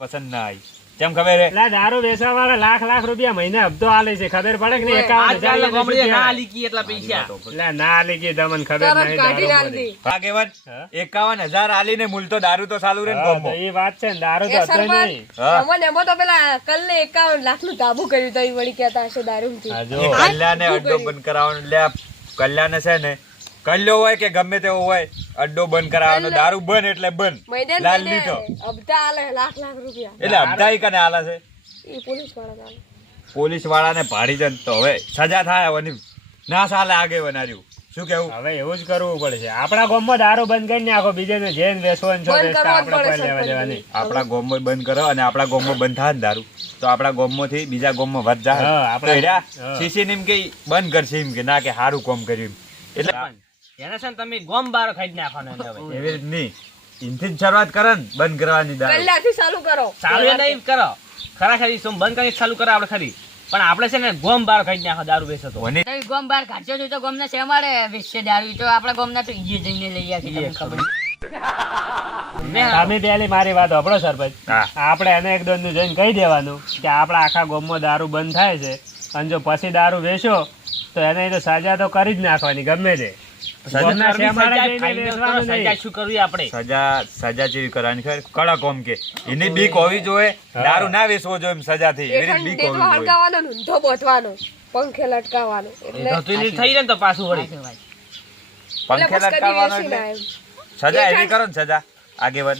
પસંદ ના આવી કેમ ખબર હે લા દારૂ વેચવા વાળા લાખ રૂપિયા મહિને હપ્તો આલે છે ખબર પડે કે નહીં? 51,000 ગોમડી ના આલી કી એટલા પૈસા લા ના આલી કે તમને ખબર નહીં દારૂ બધી. ભાગેવન 51,000 આલીને મૂલ તો દારૂ તો ચાલુ રે ને હા, તો ગામમાં. એ વાત છે ને દારૂ તો હતો નહીં. હા. એમાં તો પેલા કલ્લે 51 લાખનું ધાબુ કર્યું તો એ વળી કહેતા હશે દારૂથી. હા, એ જો કલ્યાને અડ્ડો બંધ કરાવવાનો એટલે આ કલ્યાને છે ને કલ્યો હોય કે ગમે તેવો હોય અડ્ડો બંધ કરાવવાનો દારૂ બંધ એટલે બંધ મહિને લાલ લીધો હપ્તા આલે લાખ રૂપિયા. એટલે અબધાઈ કને આલા છે એ પોલીસ વાળા ચાલે. પોલીસ વાળાને ભાડી જન તો હવે સજા થાય હવે ના ચાલે આગે બનાર્યું શું કેવું હવે એવું જ કરવું પડશે. આપણા ગામમાં દારૂ બંધ કરી નાખો, બીજેને જેન વેચવાનું છો બંધ વેચતા કરવો જ આપણે કોઈ પડે લેવા દેવા સરપંચ. નહીં. આપણા ગામમાં બંધ કરો અને આપણા ગામમાં બંધ થાય ને દારૂ તો આપણા ગામમાંથી બીજા ગામમાં વધ જાય હા, આપણે- હા. સીસી ને એમ કે બંધ કરશે એમ કે ના કે સારું કામ કર્યું એમ. એટલે એને છે ને તમે ગોમ બાર ખાઈ જ નાખવાનો એને હવે. એવી રીત નહીં ઇનથી જ શરૂઆત કરે ને બંધ કરવાની દારૂ કલ્યાથી ચાલુ કરો. ચાલુ એ નહીં કરો ખરા ખરી સોમ બંધ કરી ચાલુ કરે આપણે ખરી પણ આપણે છે ને ગોમ બાર ખાઈ જ નાખો દારૂ બેસે તો મને તો ગોમ બાર કાઢ્યો છે તો ગોમના છે અમારે વિશે દારૂ તો આપણા ગોમના તો ઈએ જઈને લઈ આખી તમને ખબર તમે પેલી મારી વાત સાંભળો સરપંચ. હા. આપણે એને એક દોન જઈને કહી દેવાનું કે આપણા આખા ગામમાં દારૂ બંધ થાય છે અને જો પછી દારૂ વેચો તો એને તો સજા તો કરી જ નાખવાની ગમે તે. ગામના કરવી શેમાડે સજા જઈને ખાઈને તો વેચવાનું નહીં. સજા શું કરવી આપણે સજા જેવી કરવાની ખબર કડક ઓમ કે એની બીક હોવી જોઈએ દારૂ ના વેચવો જોઈએ એમ સજાથી એવી રીત બીક દેખો હોવી જોઈએ હળગાવાનો ને ઊંધો બોધવાનો પંખે લટકાવવાનો એટલે એ ધતુરી થઈ રહે ને તો પાછું વળી પંખે એટલે બસ કદી લટકાવવાનો વેચી એટલે ના એમ. સજા એવી કરો ને સજા આગેવાન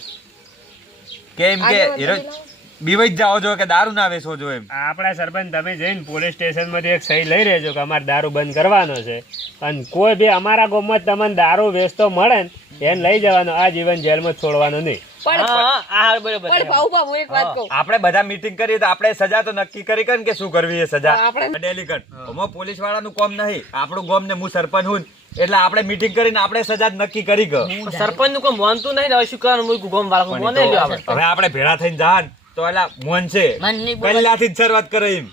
કેમ કે આગેવાન હીરો પેલા. બીવાઈ જ જાઓ જોઈએ કે દારૂ ના વેચવો જોઈએ એમ આપણા સરપંચ તમે જઈને પોલીસ સ્ટેશનમાંથી એક સહી લઈ રહેજો કે અમારે દારૂ બંધ કરવાનો છે અને કોઈ બી અમારા ગામમાં તમને દારૂ વેચતો મળે ને એને લઈ જવાનો, આ જીવન જેલમાં જ છોડવાનો નહીં. પણ હા બરોબર પણ ભાઉભા હું એક વાત કહું. આપણે બધા મીટિંગ કરી તો આપણે સજા તો નક્કી કરી કે ને કે શું કરવી એ સજા હા, આપણે- ડેલીગટ ઓમાં પોલીસ વાળાનું કામ નહીં આપણું ગામ ને હું સરપંચ હું એટલે આપણે મીટિંગ કરીને આપણે સજા જ નક્કી કરી ગયો સરપંચ નું કોઈ માનતું નહીં ને હવે શું કરવાનું મૂક્યું ગોમ વાળા મોને લ્યો આપણે હવે આપણે ભેળા થઈને જાન તો એલા મોન છે મન નહીં બોલે. પહેલાથી જ શરૂઆત કરે એમ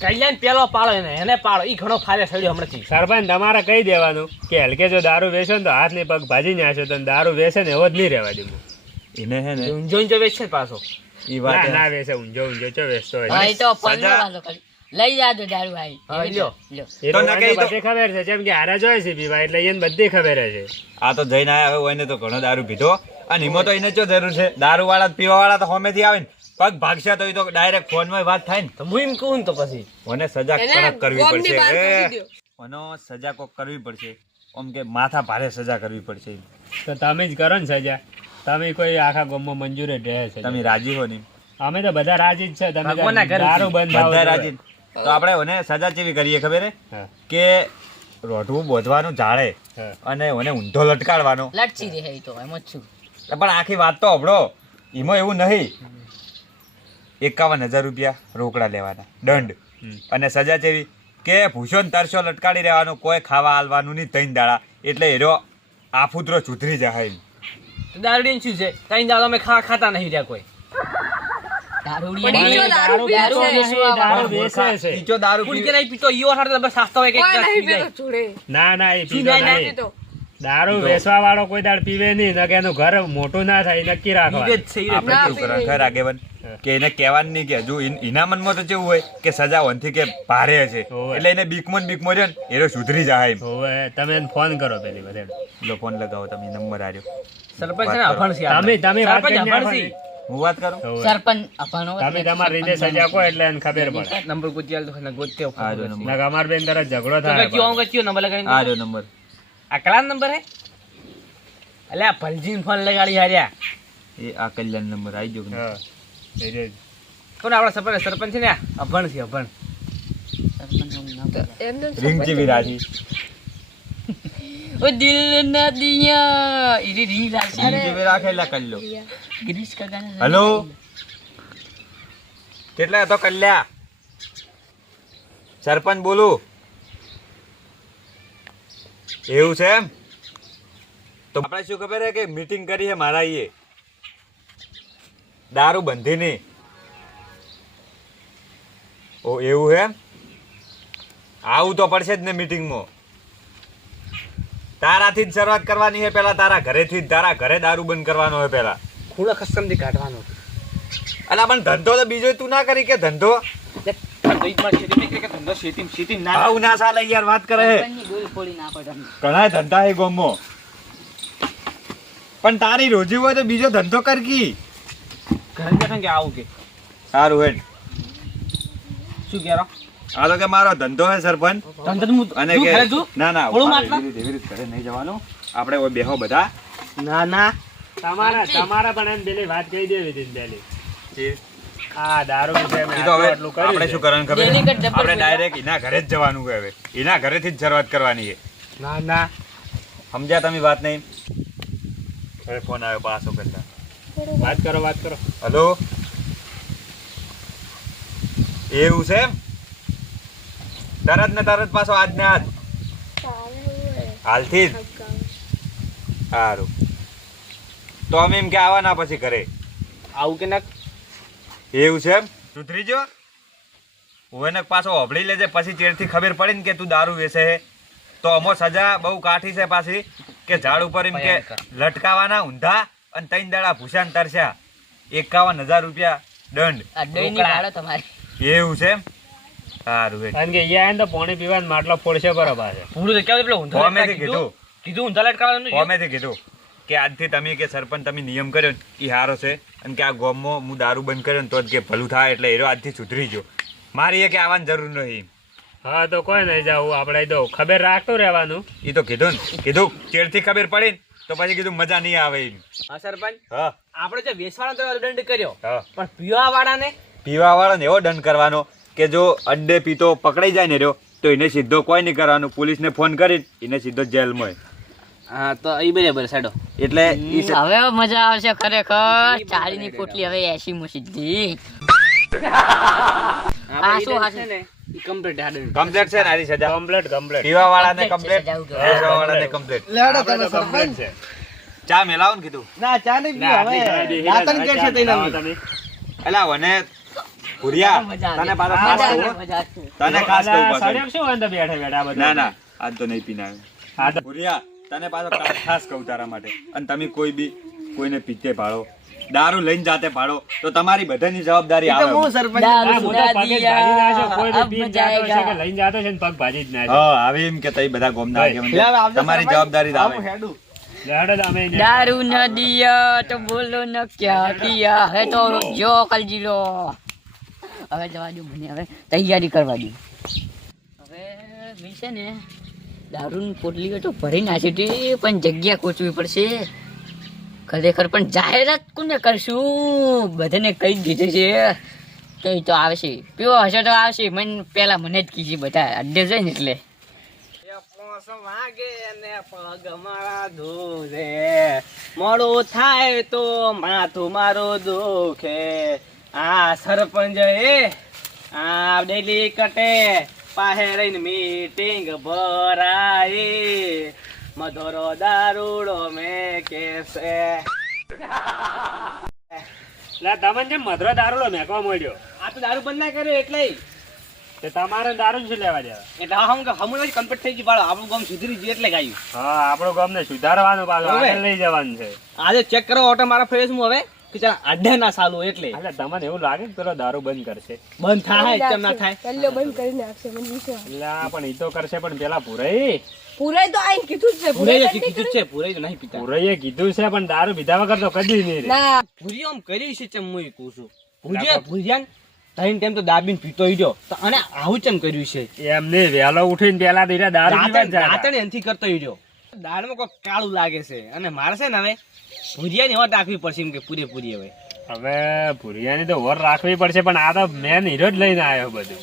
કલ્યાણ પેલો પાડો એને પાડો ઈ ઘણો ફાલે સડ્યો હમણાંથી સરપંચ તમારે કહી દેવાનું કે હલકે જો દારૂ વેચો ને તો હાથ ની પગ ભાજી નાખશો તો દારૂ વેચે ને એવો જ નહીં રહેવા દેવું. એને હે ને ઊંઝો ઊંઝો વેચ છે ને પાછો ઈ વાત ના હે. ના વેચે ઊંઝો ચો વેચતો હોય. હા, એ તો ફોન સજા- વાળો ખાલી. લઈ જાજો દારૂ ભાઈ હા, લ્યો. એ તો તો નકે ઈ તો- બધી ખબર છે જેમ કે હારે જોઈ છે પીવા એટલે એને બધી ખબર છે. આ તો જઈને આયા હવે એને તો ઘણો દારૂ પીધો અને એમાં તો એને શું જરૂર છે દારૂ વાળા પીવા વાળા તો હોમેથી આવે ને પગ ભાગશે તો એ તો ડાયરેક્ટ ફોન માં વાત થાય ને તો હું એમ કહું ને તો પછી મને સજા એને કડક કરવી ગામની બહાર પડશે કરી એ, દ્યો. મને સજા કોક કરવી પડશે આમ કે માથા ભારે સજા કરવી પડશે તો તમે જ કરો ને સજા. તમે કોઈ આખા ગામમાં મંજૂર જ રહે છે. તમે રાજી હો ને અમે તો બધા રાજી જ છે. તમે ભગવાનના ઘરે દારૂ બંધ બધા થાવું રાજી તો આપણે ઓને સજા કેવી કરીએ ખબર હે હા, કે રોઢવું બોધવાનું જાળે હા. અને ઓને ઊંધો લટકાડવાનો લટસી રહે એ તો એમ જ છું પણ આખી વાત તો હભળો એમાં એવું નહીં 51,000 રૂપિયા રોકડા લેવાના દંડ અને સજા જેવી કે ભૂસો ને તરસો લટકાડી રહેવાનો કોઈ ખાવા આલવાનું નહીં 3 દાડા એટલે એરો આફુતરો સુધરી જાય દારૂડી શું છે કઈ દાડો અમે ખાતા નહીં રહ્યા કોઈ દારૂડિયા પણ ઈ જો નહીં. દારૂ પીવે દારૂ છે. વેચવા દારૂ વાળો. વેચે છે. ઈચો દારૂ કુલ પીવે. કે નહીં પીતો ઈઓ હાડે તો સાસ્તો હોય કે કોઈ એક નહીં ગ્લાસ પીતો પી જાય. જોડે. ના ના એ પીતો પીવે નહીં. પીતો. દારૂ વેચવા વાળો કોઈ દાડ પીવે નહીં ને કે એનું ઘર મોટું ના થાય નક્કી પીવે જ રાખવાનું. છે ઈ રે. આપણે ના શું પીવે. કરવાનું ખબર આગેવાન કે એને કહેવાનું નહીં કે જો એના મનમાં તો કેવું હોય કે સજા વનથી કે ભારે છે હોવે. એટલે એને બીકમાં ને બીકમાં રહ્યો ને એરો સુધરી જાય એમ હવે તમે એને ફોન કરો પેલી બધે. લો ફોન લગાવો તમે નંબર આર્યો સરપંચ છે ને અભણ છે તમે આપણે. વાત સરપંચ કરીને અભણ છે. હું વાત કરું હવે સરપંચ અભણો તમે તમારી રીતે સજા કહો એટલે એને ખબર પડે. નંબર ગોતી આલ તો ને ગોતતે ફોન આ જો કરશે. નંબર. નકર અમાર બેન તરત ઝઘડો તો થાય કયો આવું કયો નંબર લગાડી આર્યો નંબર આ કલા નંબર હે અલ્યા ભલજીન ફોન લગાડી હાર્યા એ આ કલ્યાણ નંબર આવી ગયો કે નહીં? હા, એ જ. કોણ આપણા સરપંચ છે ને આ? અભણ છે અભણ એમને રિંગ જેવી રાજી ઓ દિલ ના દિયા ઈરી રીંગ રાખી રિંગ જેવી રાખેલા કલ્યો ગિરીશ કાકાને હેલો કેટલા હતો કલ્યા સરપંચ બોલું એવું છે એમ તો આપણે શું ખબર હે કે મીટિંગ કરી છે મારા એ દારૂ બંધીની ઓ એવું હે આવું તો પડશે જ ને મીટિંગમાં તારાથી જ શરૂઆત કરવાની છે પેલા તારા ઘરેથી જ તારા ઘરે દારૂ બંધ કરવાનો હોય પેલા ખૂણા ખસમથી કાઢવાનો અલા પણ ધંધો તો બીજો તું ના કરી કે ધંધો આવું ના ચાલે યાર વાત કરે સરપંચની ડોલ ફોડી નાખો તમે. ઘણા ધંધા હે ગોમો પણ તારી રોજી હોય તો બીજો ધંધો કર કી ઘરે બેઠા કે આવું કે સારું હેડ શું કહેરો આ તો કે મારો ધંધો હે સરપંચ ધંધો તો હું અને તું કે ઘરે તું ના ના થોડું ઉભા રહો, માટલા? એવી રીતે ઘરે નહીં જવાનું આપણે ઓય બેહો બધા ના ના તમારા પણ એમ પેલી વાત કહી દેવી હતી ને પેલી. આ દારૂ વિશે મેં ઈ તો હવે આટલું કર્યું આપણે છે. શું કરવાનું ખબર Daily cut જબર આપણે છે. ડાયરેક્ટ એના ઘરે જ જવાનું છે હવે એના ઘરેથી જ શરૂઆત કરવાની છે ના ના સમજ્યા તમે વાત નહીં હવે ફોન આવ્યો પાછો કરતા વાત કરો હલો એવું છે એમ? તરત ને તરત પાછો આજ ને આજ હાલથી જ સારું તો અમે એમ કે આવવાના પછી ઘરે આવું કે ના એવું છે એમ સુધરી જો હું એને પાછો હોભળી લેજે પછી ચેડથી ખબર પડી ને કે તું દારૂ વેચે છે તો અમો સજા બહુ કાઠી છે પાછી કે ઝાડ ઉપર એમ કે લટકાવાના ઊંધા અને 3 દાડા ભૂસાન તરસ્યા 51,000 રૂપિયા દંડ આ દહીંની ભાડો તમારી. એવું છે એમ સારું હેડ. કારણ કે અહીંયા આવીને તો પાણી પીવાનો માટલો ફોડશે બરોબર છે. પૂરું તો કેવું પેલો ઊંધો કોમેથી લટકા કીધું કીધું ઊંધા લટકાવાનું કોમેથી કીધું કે આજથી તમે કે સરપંચ તમે નિયમ કર્યો ને એ સારો છે અને કે આ ગામમાં હું દારૂ બંધ કર્યો ને તો જ કે ભલું થાય એટલે એરો આજથી સુધરી ગયો મારી એ કે આવવાની જરૂર નહીં હા તો કોઈ નહીં જાવું આપણે તો ખબર રાખતું રહેવાનું. એ તો કીધું ને કીધું ચેડથી ખબર પડી ને તો પછી કીધું મજા નહીં આવે એમ હા સરપંચ હા આપણે જે વેચવાનો તો દંડ કર્યો હા પણ પીવા વાળાને પીવા વાળાને એવો દંડ કરવાનો કે જો અડ્ડે પીતો પકડાઈ જાય ને રહ્યો તો એને સીધો કોઈ નહીં કરવાનું પોલીસને ફોન કરી એને સીધો જેલમાં હા તો એ બરાબર સાડો એટલે ઈ સ- હવે મજા આવશે ખરેખર. ચાળીની પોટલી હવે 80 માં સીધી. આપણે શું ઈ હાચું? છે ને ઈ કમ્પ્લીટ આ દંડ કમ્પ્લેટ છે ને આની સજા કમ્પ્લેટ પીવા વાળાને Complete છે, કમ્પ્લેટ સજા ઉઠો. પીવા વાળાને કમ્પ્લેટ કમ્પ્લેટ છે. ચા મેલાવો ને કીધું ના ચા નહીં ના, આટલી ચાય બેહી દાંતણ રહ્યા, કરશે ચા તઈને તમે. એલા વને ભુરિયા મજા તને આવે. પાછો ખાસ મજા કહું આવે, મજા આવે. તને ખાસ કહું આ પાછો સળિયો શું વાંધો બેઠા બેઠા બધા? ના ના આજ તો નહીં પીને આવ્યો હા તો ભુરિયા તને પાછો ખાસ કહું તારા માટે અને તમે કોઈ બી કોઈને પીતે ભાડો દારૂ લઈને જાતે ભાડો તો તમારી બધાની જવાબદારી આવે દારૂ આ મોટો સુધા પગે જ ભાજી નાખ્યો. કોઈ બી અબ પીને મજા જાતો હશે કે આયેગા. લઈને જાતો છે ને પગ ભાજી જ નાખ્યો. હા આવે એમ કે તઈ બધા ગોમના આગેવાન છે. તમારી જવાબદારી જ આવે લેડો તો અમે અહીંયા. દારૂ ન દિયા તો બોલો ન ક્યાં કિયા હે તો જો કલજીલો. હવે જવા દો મને, હવે તૈયારી કરવા દો. હવે મેં છે ને દારૂની પોટલીઓ તો ભરી નાખી હતી પણ જગ્યા કોચવી પડશે ખરેખર. પણ જાહેરાત કોને કરશું? બધાને કહી દીધું છે તો એ તો આવશે. પીવો હશે તો આવશે. મને પેલા મને જ કીધી બધા અડ્ડે જાય ને એટલે. વાગે ને પગ મારા ધોરે મોડું થાય તો માથું મારું દુખે આ સરપંચ આ ડેલી કટે પાહે રહીને મીટિંગ ભરાઈ મધોરો દારૂડો મેં કેસે લે તમને જેમ મધરો દારૂલો મેકવા મળ્યો આ તો દારૂ બંધ ના કર્યો એટલે તે તમારે દારૂ જ શું લેવા દેવા? એટલે હમણાં કમ્પ્લીટ થઈ ગયું બાળો આપણું ગામ સુધરી ગયું એટલે ગાયું હા આપણું ગામને સુધારવાનું પાછું હવે. આગળ લઈ જવાનું છે. આજે ચેક કરો ઓટો મારા ફેસ હું હવે કે ચાલ અડ્ડે ના સાલું એટલે એટલે તમને એવું લાગે કે પેલો દારૂ બંધ કરશે? બંધ થાય કેમ ના થાય પહેલો બંધ કરી નાખશે મને વિશ્વાસ. એટલે આ પણ ઈ તો કરશે પણ પેલા પુરાઈ પૂરાય તો આઈને કીધું જ છે પૂરાઈ પૂરાય જશે કીધું જ છે પૂરાઈ તો નહીં પીતા પુરાઈએ કીધું છે પણ દારૂ પીધા વગર તો કદી નહીં રે. ના ભૂરિયો આમ કર્યું છે ચમ હું કહું છું ભૂરિયા ત્રણ ટાઈમ તો દાબીને પીતો રહ્યો તો અને આવું ચમ કર્યું છે એમને વહેલો ઉઠીને પેલા તો ઈરા દારૂ પીવા જ જાય. દાંતણ એનથી કરતો રહ્યો દાળમાં કોઈ કાળું લાગે છે અને મારે છે ને હવે ભૂરિયાની વાત રાખવી પડશે એમ કે પૂરેપૂરી હવે હવે ભુરિયાની તો વર રાખવી પડશે પણ આ તો મેન હીરો જ લઈને આવ્યો બધું.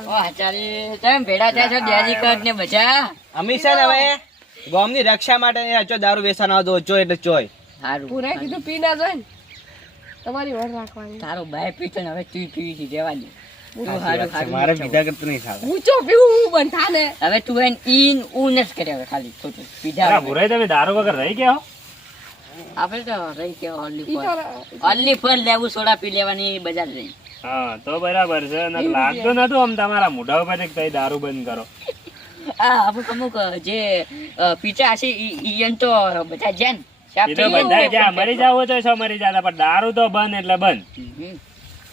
ઓ આચાર્ય તમે ભેડા થયા છો ડેરી કાર્ડ ને બધા? અમે છે ને હવે ગામની રક્ષા માટે જો દારૂ વેચાણ આવતો ચોય એટલે ચોય સારું. પૂરાય કીધું પી ના જાય ને તમારી વડ રાખવાની. તારો ભાઈ પીતો ને હવે તું પીવી છે જવા દે. સાચી વાત છે. મારે બીજા કરતા નહીં સારું ઊંચો પીવું હું બંધ થા ને. હવે તું એને ઈન ઊન જ કરે હવે ખાલી ખોટું અરે પીધા ભુરાઈ તમે દારૂ વગર રહી ગયા હો? આપણે તો રહી કે ઓનલી ઈ તો ફોર ઓનલી ફોર લેવું સોડા પી લેવાની બજાર જઈ. હા તો બરાબર છે ને લાગતું નતું આમ તમારા મોઢા ઉપર કે તઈ દારૂ બંધ કરો. આ અમુક જે પીચા હશે ઈયન તો બધા જેન એ તો બધા જ્યાં મરી જાવ તો છો મરી જતા પણ દારૂ તો બંધ એટલે બંધ.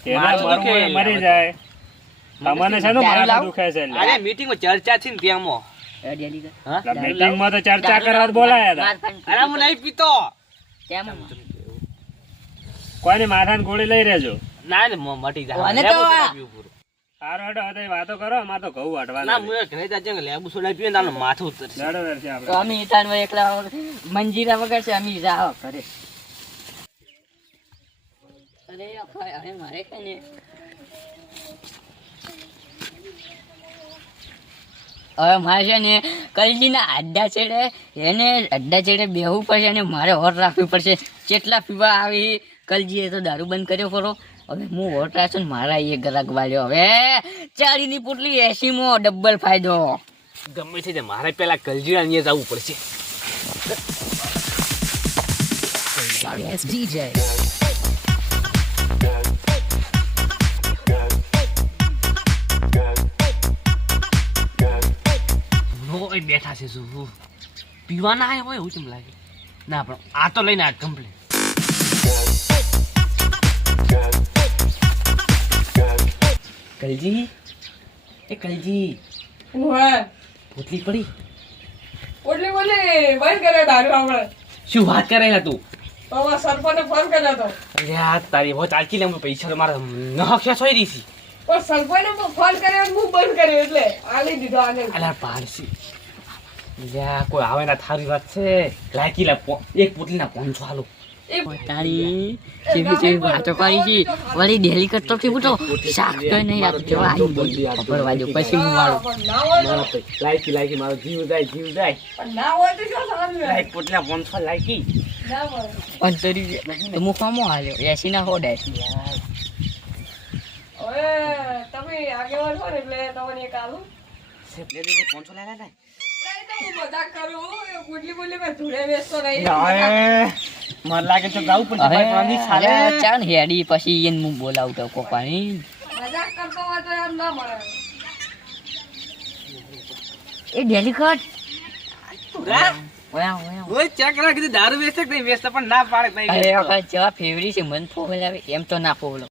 એને માથું મરવું હોય દુખે. મરી જાય તમને છે ને દારૂ માથું લાવો. દુખે છે એટલે. અરે મીટિંગમાં ચર્ચા થી ને ત્યાંમાં રેડી કર. હા એટલે મીટિંગમાં તો ચર્ચા કરવા જ બોલાયા હતા. અરે હું નહીં પીતો કેમ? કોઈને માથાની ગોળી લઈ રહેજો. ના ને મટી જાય અને લેબુ તો સોડા આ- પીવું પૂરું. સારું હેડો હવે વાતો કરો અમારે તો ઘઉં ના વાટવાના હું એ ઘરે જાજે લેબુ સોડા પીવે ને તારું માથું ઉતરશે છે. હેડો વેરથી આપણે. તો અમે ઈતાનમાં એકલા મંજીરા વગર છે અમે જાઓ ઘરે. અરે અરે મારે કઈ ને હવે મારે છે ને કલજીના અડ્ડા છેડે એને અડ્ડા છેડે બેહવું પડશે અને મારે હોટ રાખવી પડશે કેટલા પીવા આવી કલજીએ તો દારૂ બંધ કર્યો ખરો હવે હું હોટ રાખશું ને મારા એ ગ્રાહક વાળ્યો હવે 40 ની પોટલી 80 માં ડબલ ફાયદો. ગમે છે તે મારે પેલા કલજીરા અહીંયા જવું પડશે ઓય બેઠા છે શું પીવા ના આવ્યા હોય એવું કેમ લાગે ના પણ આ તો લઈને આ કમ્પ્લેન કલજી એ કલજી પોટલી પડી ઓટલી બોલી બંધ કર્યો દારૂ આપણે શું વાત કરેલા તું તો અમારા સરપંચને ફોન કર્યો હતો અરે આ તારી બહુ ચાલકી લે પૈસા તો મારા નહખ્યા સોઈ રહી છે પણ સરપંચને ફોન કર્યો અને હું બંધ કર્યો એટલે આલી દીધો આને અલા પાડસી લ્યા કોઈ આવે ના થારી વાત છે લાયકી લા એક પોટલીના 500 હાલો એ તારી ચેવી ચેવી વાતો કરી છે વળી ડેલી કરતો કેવું તો શાક તો નહીં આપતો કેવા આવી ખબર વાજો પછી હું વાળું પણ ના હોય તો લાયકી મારો જીવ જાય પણ ના હોય તો શું સારું લે? લાયક પોટલીના 500 લાયકી ના હોય પણ તરી તો મુખામો હાલ્યો 80 ના હોડે હવે તમે આગેવાન છો ને એટલે તમને એક આલું સે પ્લે દે 500 લાય લાય નહીં તો હું મજાક કરું એ ગુડલી ગુડલી મેં ધૂળે વેચતો નહીં મને લાગે તો ગાવું પણ હવે પાણી ખાલે ચાલ હેડી પછી એને હું બોલાવતો કોપાની મજાક કરતો હોય તો એમ ના મળે એ ડેલી કટ હા ઓયા ઓયા ઓય ચેક કરા કીધું દારૂ વેચે કે નહીં વેચતા પણ ના પાડે નહીં અરે વેચતો. વખત જેવા ફેવરી છે મન ફોગલાવે એમ તો ના ફોગલો